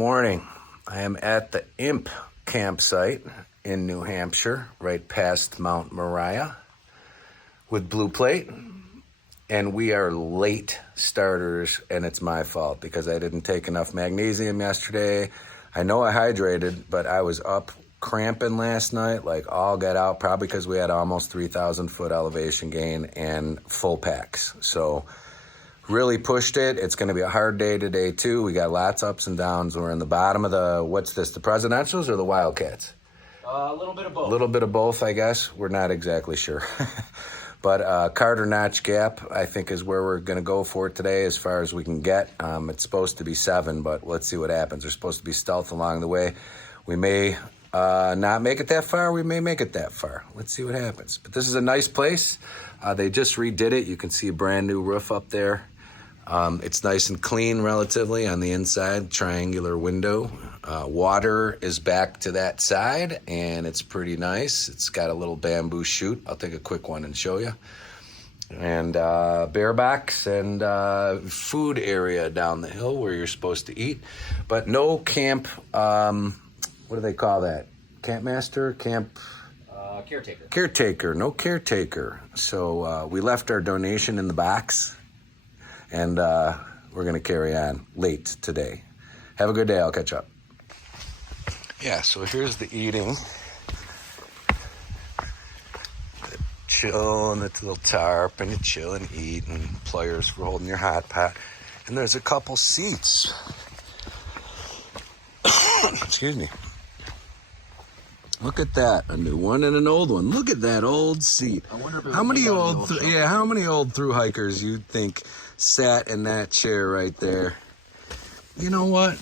morning. I am at the Imp campsite in New Hampshire, right past Mount Moriah with Blue Plate. And we are late starters, and it's my fault because I didn't take enough magnesium yesterday. I know I hydrated, but I was up cramping last night, like all get out, probably because we had almost 3,000 foot elevation gain and full packs. So really pushed it. It's going to be a hard day today too. We got lots of ups and downs. We're in the bottom of the, what's this, the Presidentials or the Wildcats? A little bit of both. A little bit of both, I guess. We're not exactly sure. But Carter Notch Gap, I think, is where we're going to go for today as far as we can get. It's supposed to be 7, but let's see what happens. There's supposed to be stealth along the way. We may not make it that far. We may make it that far. Let's see what happens. But this is a nice place. They just redid it. You can see a brand new roof up there. It's nice and clean relatively on the inside, triangular window. Water is back to that side, and it's pretty nice. It's got a little bamboo chute. I'll take a quick one and show you. And bear box and food area down the hill where you're supposed to eat. But no camp, what do they call that? Camp master? Camp... Caretaker. Caretaker, no caretaker. So we left our donation in the box. And we're going to carry on late today. Have a good day. I'll catch up. Yeah, so here's the eating. The chill and the little tarp and you chill and eat and pliers for holding your hot pot. And there's a couple seats. Excuse me. Look at that, a new one and an old one. Look at that old seat. How many old thru hikers you think sat in that chair right there? You know what?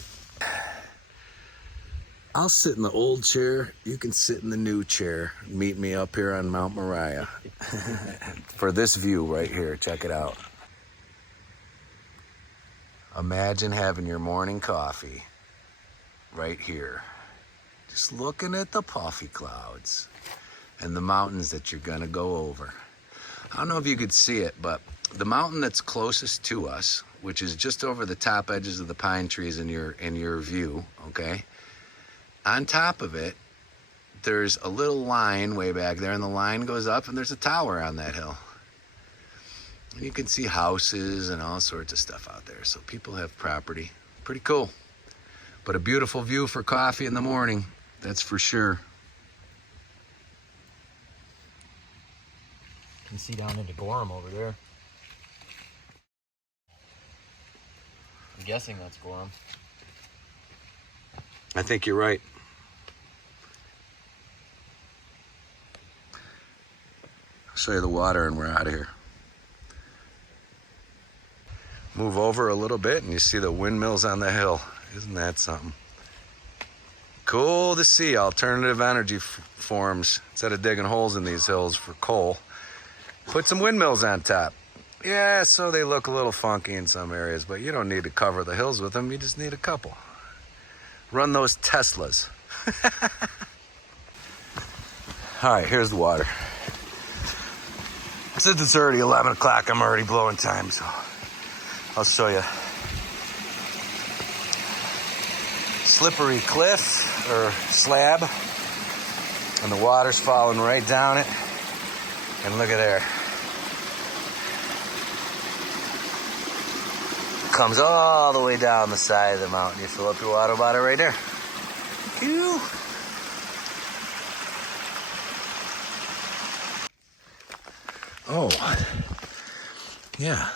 I'll sit in the old chair. You can sit in the new chair. Meet me up here on Mount Moriah for this view right here. Check it out. Imagine having your morning coffee right here. Just looking at the puffy clouds and the mountains that you're gonna go over. I don't know if you could see it, but the mountain that's closest to us, which is just over the top edges of the pine trees in your view, okay? On top of it, there's a little line way back there, and the line goes up, and there's a tower on that hill. And you can see houses and all sorts of stuff out there. So people have property. Pretty cool. But a beautiful view for coffee in the morning. That's for sure. You can see down into Gorham over there. I'm guessing that's Gorham. I think you're right. I'll show you the water and we're out of here. Move over a little bit and you see the windmills on the hill. Isn't that something? Cool to see alternative energy forms. Instead of digging holes in these hills for coal, put some windmills on top. Yeah, so they look a little funky in some areas, but you don't need to cover the hills with them. You just need a couple. Run those Teslas. All right, here's the water. Since it's already 11 o'clock, I'm already blowing time, so I'll show you. Slippery cliff or slab, and the water's falling right down it. And look at there. Comes all the way down the side of the mountain. You fill up your water bottle right there. Phew. Oh, yeah.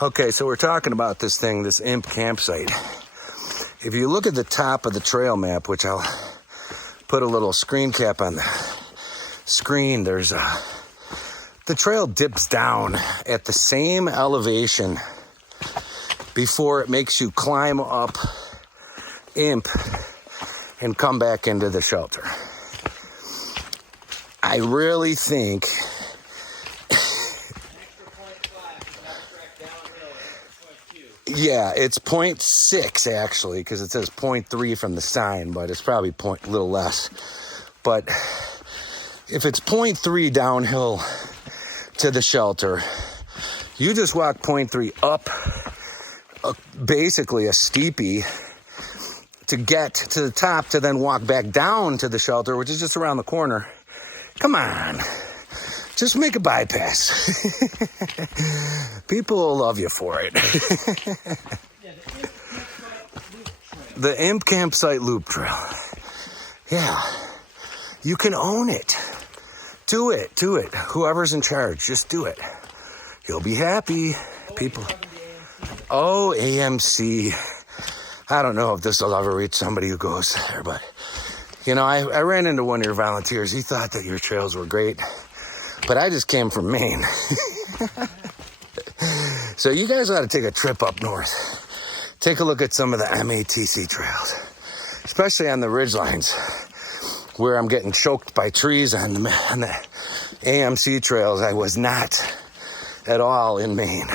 Okay, so we're talking about this thing, this Imp campsite. If you look at the top of the trail map, which I'll put a little screen cap on the screen, there's the trail dips down at the same elevation before it makes you climb up Imp and come back into the shelter. I really think yeah, it's 0.6 actually, because it says 0.3 from the sign, but it's probably a little less. But if it's 0.3 downhill to the shelter, you just walk 0.3 up, basically a steepy, to get to the top to then walk back down to the shelter, which is just around the corner. Come on, just make a bypass. People will love you for it. The Imp Campsite Loop Trail. Yeah, you can own it. Do it. Whoever's in charge, just do it. You'll be happy. People. Oh, AMC. I don't know if this will ever reach somebody who goes there, but you know, I ran into one of your volunteers. He thought that your trails were great, but I just came from Maine. So you guys ought to take a trip up north. Take a look at some of the MATC trails, especially on the ridgelines where I'm getting choked by trees on the AMC trails. I was not at all in Maine.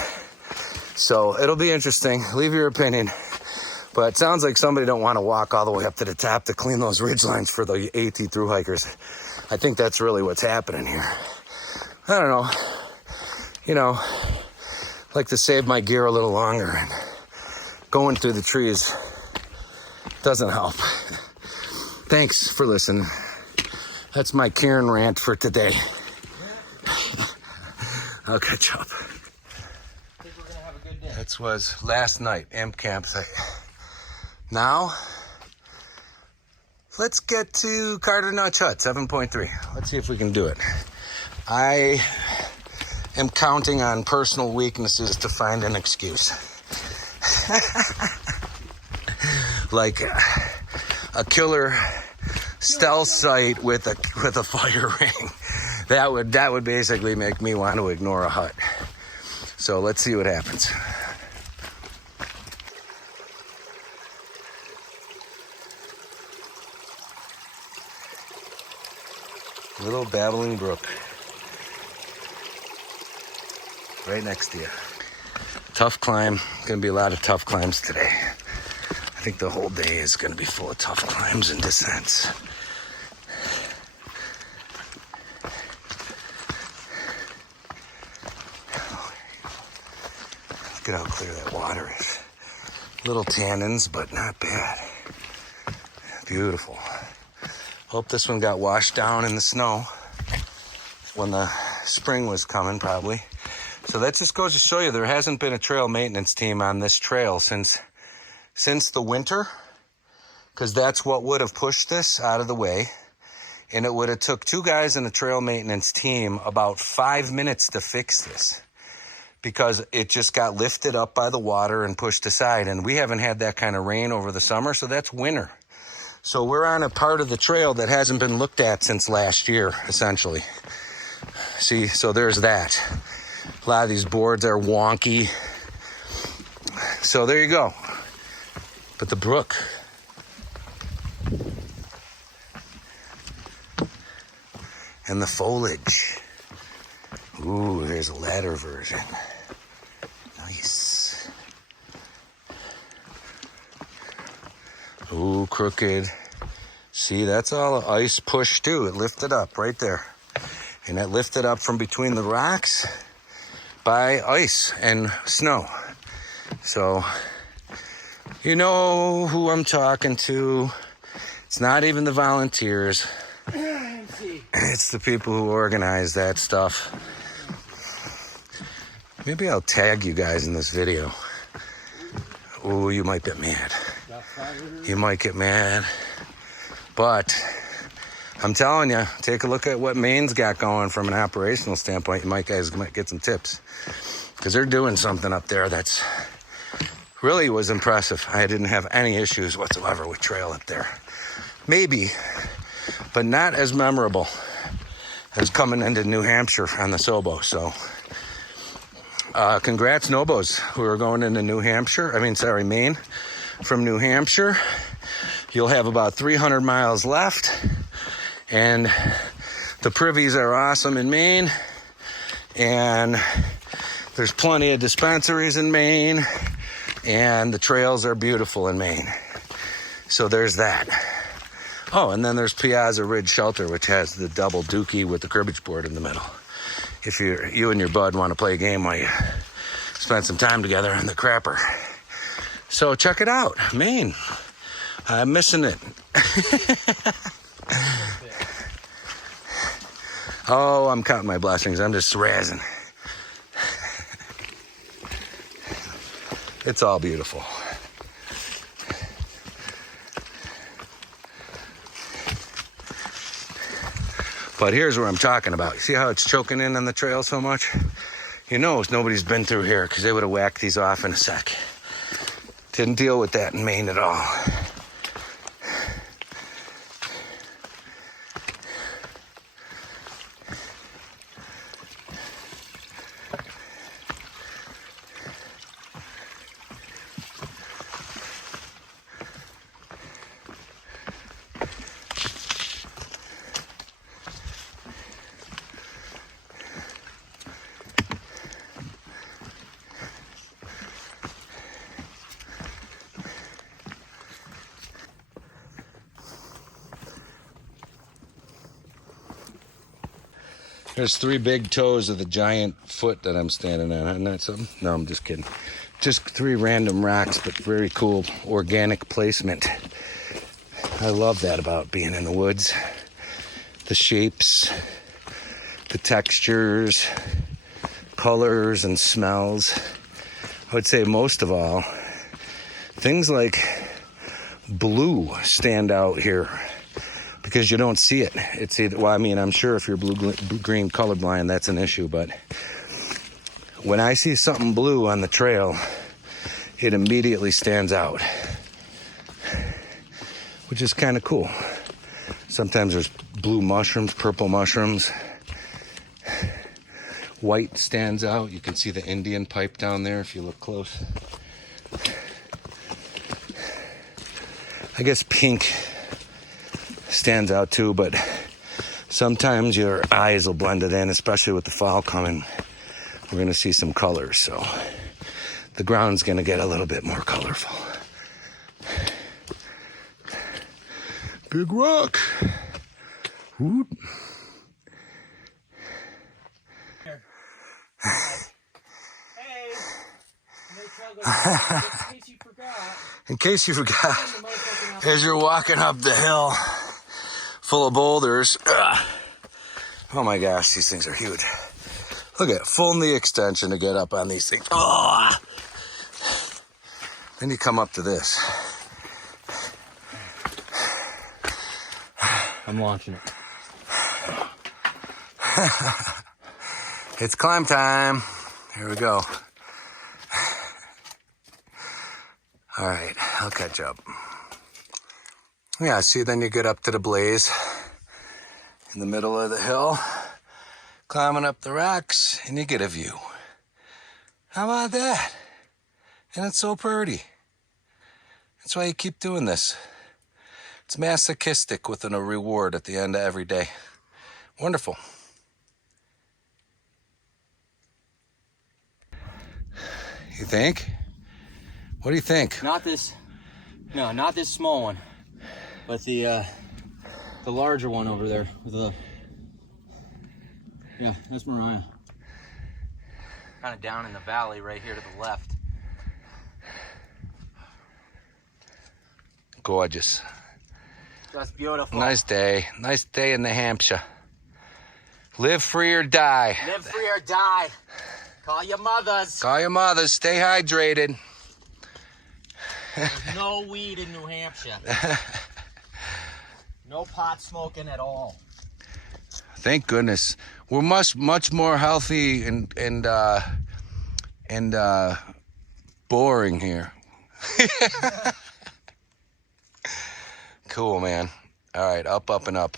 So it'll be interesting. Leave your opinion. But it sounds like somebody don't want to walk all the way up to the top to clean those ridgelines for the AT through hikers. I think that's really what's happening here. I don't know. You know, like to save my gear a little longer, and going through the trees doesn't help. Thanks for listening. That's my Kieran rant for today. I'll catch up. I think we're gonna have a good day. That was last night, Imp Campsite. Now, let's get to Carter Notch Hut, 7.3. Let's see if we can do it. I am counting on personal weaknesses to find an excuse. Like a killer stealth site with a fire ring. That would basically make me want to ignore a hut. So let's see what happens. Little babbling brook. Right next to you. Tough climb. Gonna be a lot of tough climbs today. I think the whole day is gonna be full of tough climbs and descents. Look at how clear that water is. Little tannins, but not bad. Beautiful. Hope this one got washed down in the snow when the spring was coming, probably. So that just goes to show you there hasn't been a trail maintenance team on this trail since the winter, because that's what would have pushed this out of the way. And it would have took 2 guys in the trail maintenance team about 5 minutes to fix this, because it just got lifted up by the water and pushed aside. And we haven't had that kind of rain over the summer, so that's winter. So we're on a part of the trail that hasn't been looked at since last year, essentially. See, so there's that. A lot of these boards are wonky. So there you go. But the brook. And the foliage. Ooh, there's a ladder version. Nice. Ooh, crooked. See, that's all ice push too. It lifted up right there. And it lifted up from between the rocks by ice and snow. So, you know who I'm talking to. It's not even the volunteers. It's the people who organize that stuff. Maybe I'll tag you guys in this video. Ooh, you might get mad. You might get mad. But I'm telling you, take a look at what Maine's got going from an operational standpoint. You guys might get some tips, because they're doing something up there that's really was impressive. I didn't have any issues whatsoever with trail up there. Maybe, but not as memorable is coming into New Hampshire on the Sobo. So congrats Nobos who are going into Maine from New Hampshire. You'll have about 300 miles left, and the privies are awesome in Maine, and there's plenty of dispensaries in Maine, and the trails are beautiful in Maine. So there's that. Oh, and then there's Piazza Ridge Shelter, which has the double dookie with the cribbage board in the middle. If you and your bud want to play a game while you spend some time together on the crapper. So check it out, Maine. I'm missing it. Oh, I'm counting my blessings. I'm just razzing. It's all beautiful. But here's what I'm talking about. See how it's choking in on the trail so much? You know nobody's been through here because they would have whacked these off in a sec. Didn't deal with that in Maine at all. There's 3 big toes of the giant foot that I'm standing on. Isn't that something? No, I'm just kidding. Just 3 random rocks, but very cool organic placement. I love that about being in the woods. The shapes, the textures, colors, and smells. I would say most of all, things like blue stand out here. Because you don't see it. It's either, well, I mean, I'm sure if you're blue-green colorblind, that's an issue, but when I see something blue on the trail, it immediately stands out, which is kind of cool. Sometimes there's blue mushrooms, purple mushrooms. White stands out. You can see the Indian pipe down there if you look close. I guess pink stands out too, but sometimes your eyes will blend it in, especially with the fall coming. We're going to see some colors, so the ground's going to get a little bit more colorful. Big rock. Whoop. In case you forgot, as you're walking up the hill full of boulders, oh my gosh, these things are huge. Look at it, full knee extension to get up on these things. Oh! Then you come up to this. I'm launching it. It's climb time. Here we go. All right, I'll catch up. Yeah, see, then you get up to the blaze in the middle of the hill, climbing up the rocks, and you get a view. How about that? And it's so pretty. That's why you keep doing this. It's masochistic with a reward at the end of every day. Wonderful. You think? What do you think? Not this small one, but the larger one over there. Yeah, that's Mariah. Kind of down in the valley right here to the left. Gorgeous. That's beautiful. Nice day. Nice day in New Hampshire. Live free or die. Live free or die. Call your mothers. Call your mothers. Stay hydrated. There's no weed in New Hampshire. No pot smoking at all. Thank goodness. We're much more healthy and boring here. Cool, man. All right, up, and up.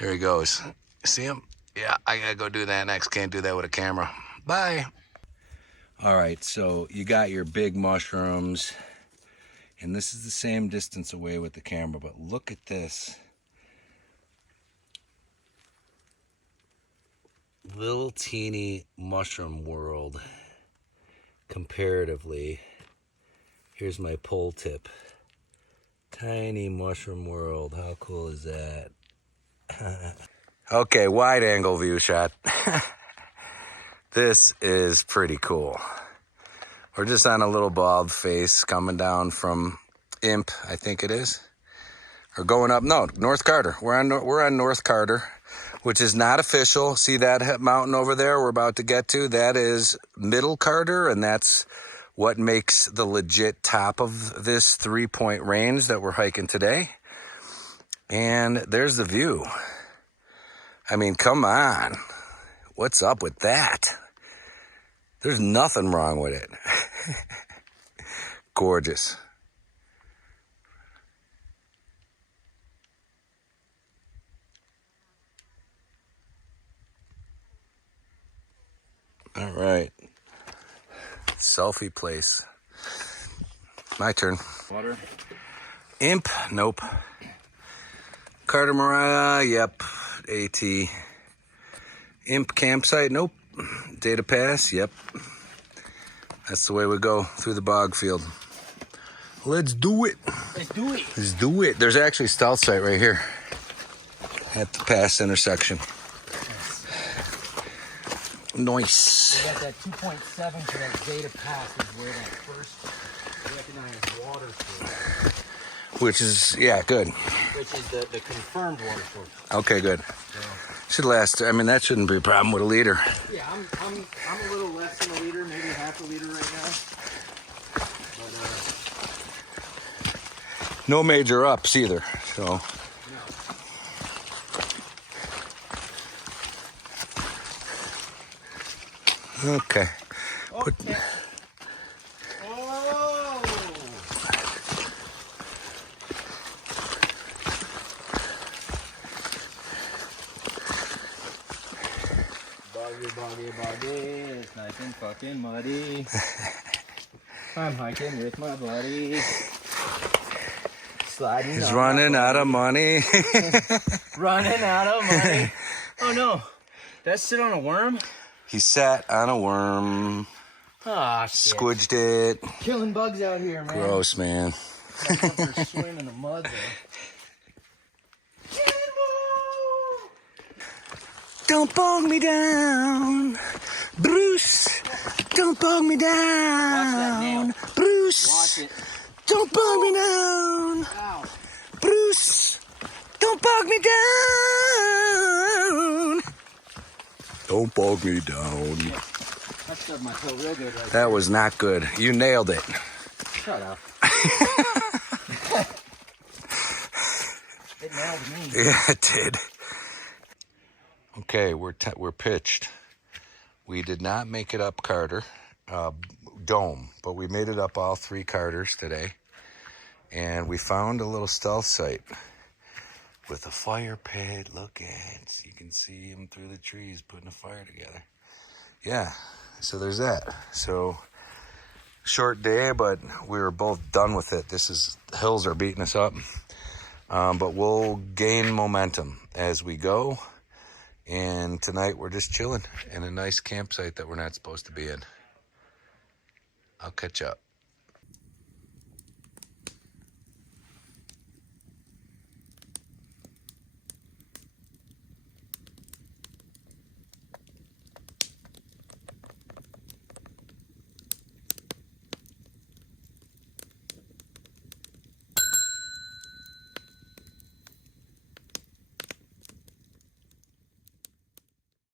There he goes. See him? Yeah, I gotta go do that next. Can't do that with a camera. Bye. All right, so you got your big mushrooms, and this is the same distance away with the camera, but look at this. Little teeny mushroom world comparatively. Here's my pole tip. Tiny mushroom world. How cool is that? Okay, wide angle view shot. This is pretty cool. We're just on a little bald face coming down from Imp, I think it is. Or going up, no, North Carter. We're on North Carter, which is not official. See that mountain over there we're about to get to? That is Middle Carter, and that's what makes the legit top of this 3-point range that we're hiking today. And there's the view. I mean, come on. What's up with that? There's nothing wrong with it. Gorgeous. All right. Selfie place. My turn. Water. Imp, nope. Carter Mariah, yep. AT. Imp campsite, nope. Data pass, yep. That's the way we go through the bog field. Let's do it. Let's do it. Let's do it. There's actually a stealth site right here at the pass intersection. Nice. We got that 2.7 to that data pass is where that first recognized water source. Which is, yeah, good. Which is the confirmed water source. Okay, good. So, Should last. I mean, that shouldn't be a problem with a liter. yeah, I'm a little less than a liter, maybe half a liter right now. But No major ups either, so. no. Okay. Put, Okay. Oh! Boggy, it's nice and fucking muddy. I'm hiking with my buddy. Sliding. he's running out of money. Running out of money. Oh no. Did I sit on a worm? He sat on a worm, Ah, shit. squidged it. Killing bugs out here, man. Gross, man. Swim in the mud there. Don't bog me down, Bruce. Don't bog me down, nail. Bruce. Watch it. Don't bog me down, Ow. Bruce. Don't bog me down. Don't bog me down. That stubbed my toe real good right That was not good. You nailed it. there. Shut up. It nailed me. Yeah, it did. Okay, we're pitched. We did not make it up Carter Dome, but we made it up all 3 Carters today, and we found a little stealth site with a fire pit. Look at, you can see him through the trees putting a fire together. Yeah, so there's that. So short day, but we were both done with it. Hills are beating us up, but we'll gain momentum as we go. And tonight we're just chilling in a nice campsite that we're not supposed to be in. I'll catch up.